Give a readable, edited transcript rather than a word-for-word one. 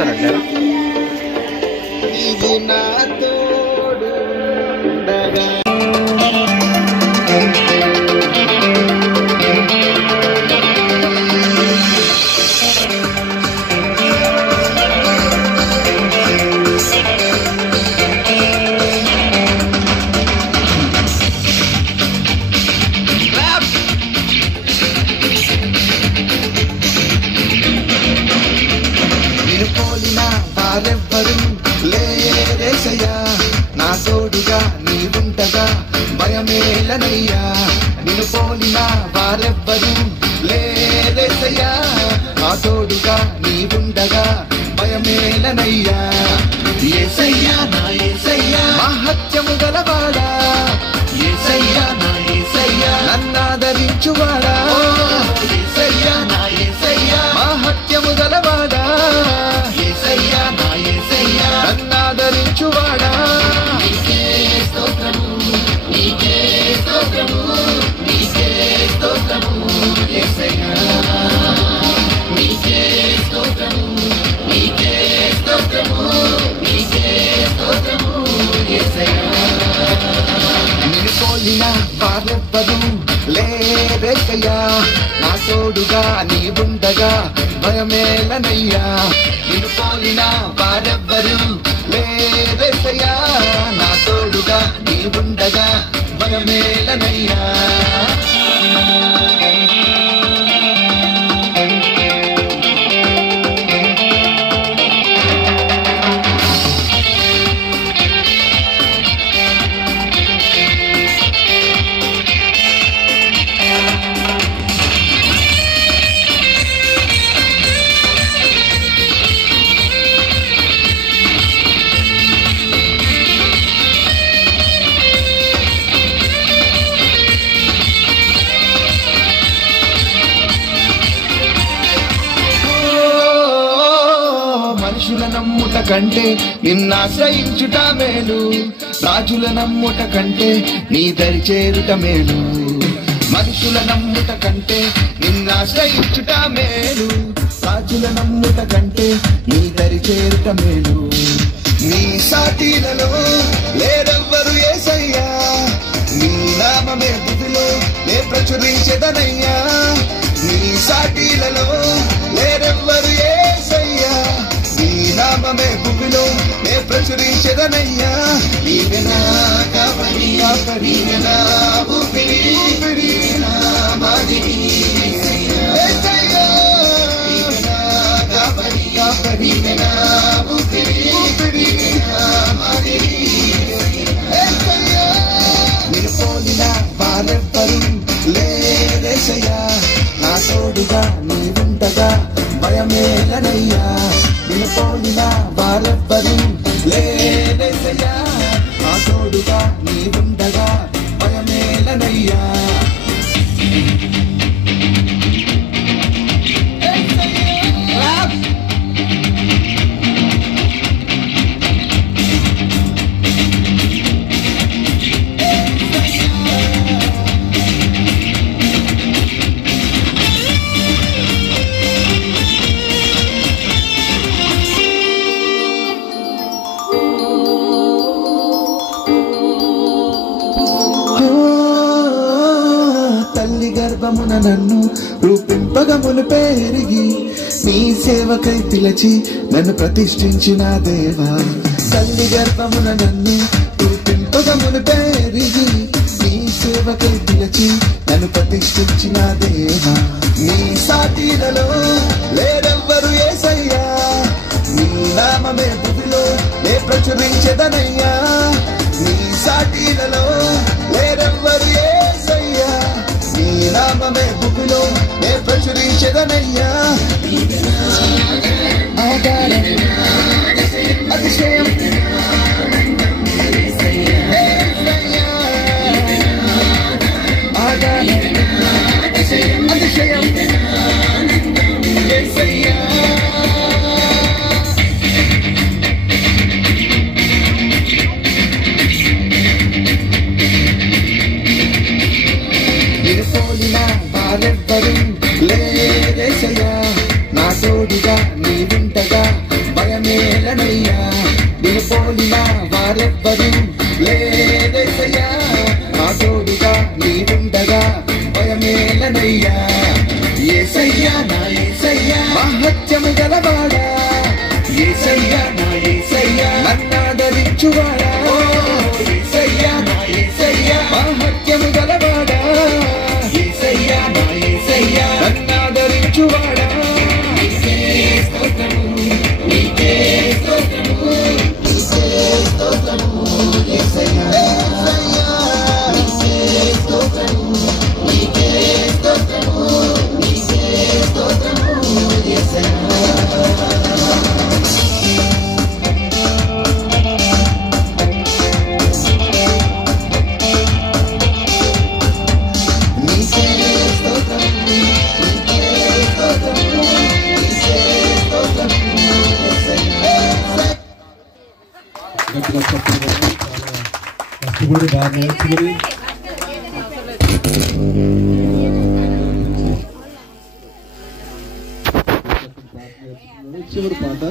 చేస్తారంటారా? వారెవ్వరు లేరేసయ్యా, నా తోడుగా నీవుండగా భయమేలనయ్యా. నిన్ను పోలిన వారెవ్వరు లేరేసయ్యా, నా తోడుగా నీవుండగా భయమేలనయ్యా. యేసయ్యా నా యేసయ్యా మహత్యము గలవాడా, యేసయ్యా నా యేసయ్యా నన్నాదరించువాడా, యేసయ్యా నా యేసయ్యా మహత్యము గలవాడా, యేసయ్యా నా యేసయ్యా నన్నాదరించువాడా. నీకే స్తోత్రము, నీకే స్తోత్రము, నీకే స్తోత్రము యేసయ్యా, నీకే స్తోత్రము, నీకే స్తోత్రము, నీకే స్తోత్రము యేసయ్యా. నిన్ను పోలిన వారెవ్వరు లేరేసయ్యా, నా తోడుగా నీవుండగా భయమేలనయ్యా. నిన్ను పోలిన వారెవ్వరు లేరేసయ్యా, నా తోడుగా నీవుండగా భయమేలనయ్యా. మనుషుల నమ్ముట కంటే నిన్నాశ్రయించుట మేలు, రాజుల నమ్ముట కంటే నీ దరి చేరుట మేలు. మనుషుల నమ్ముట కంటే నిన్నాశ్రయించుట మేలు, రాజుల నమ్ముట కంటే నీ దరి చేరుట మేలు. నీ సాటిలలో లేరెవ్వరు యేసయ్యా, నీ నామమే భూమిలో నే ప్రచురించెదనయ్యా. నీ సాటిలలో లేరెవ్వరు యేసయ్యా, నీ నామమే భూమిలో నే ప్రచురించెదనయ్యా. నీవెనా కాపరి కాపరి, నీవెనా ఊపిరి ఊపిరి, నా మాదిరి యేసయ్యా. నీవెనా కాపరి కాపరి, నీవెనా ఊపిరి ఊపిరి, నా మాదిరి యేసయ్యా. నిన్ను పోలిన వారెవ్వరు లేరేసయ్యా, నా తోడుగా నీవుండగా భయమేలనయ్యా. నిన్ను పోలిన వారెవ్వరు లేరేసయ్యా, నా తోడుగా నీవుండగా భయమేలనయ్యా. తల్లి గర్భమున నన్ను రూపింపగమును పెరిగి, నీ సేవకై పిలిచి నన్ను ప్రతిష్ఠించిన దేవా. తల్లి గర్భమున నన్ను రూపింపగమును పెరిగి, నీ సేవకై పిలిచి నన్ను ప్రతిష్ఠించిన దేవా. నీ సాటిలలో లేరెవ్వరు యేసయ్యా, నీ నామమే భూమిలో నే ప్రచురించెదనయ్యా. నీ సాటిలలో లేరెవ్వరు యేసయ్యా, నీ నామమే భూమిలో నే ప్రచురించెదనయ్యా. ఆధారం అతిశయం ఆధారం అతిశయం యేసయ్యా. నిన్ను పోలిన వారెవ్వరు లేరేసయ్యా, నా తోడుగా నీవుండగా నా యేసయ్యా మహత్యము గలవాడా యేసయ్యా నా యేసయ్యా నన్నాదరించువాడా యేసయ్యా నా యేసయ్యా మహత్యము గలవాడా యేసయ్యా నా యేసయ్యా నన్నాదరించువాడా నీకే స్తోత్రము నీకే స్తోత్రము నీకే స్తోత్రము యేసయ్యా నీకే స్తోత్రము నీకే స్తోత్రము నీకే స్తోత్రము యేసయ్యా కష్టపడి బాగా నేర్చుకుని చివరి పాట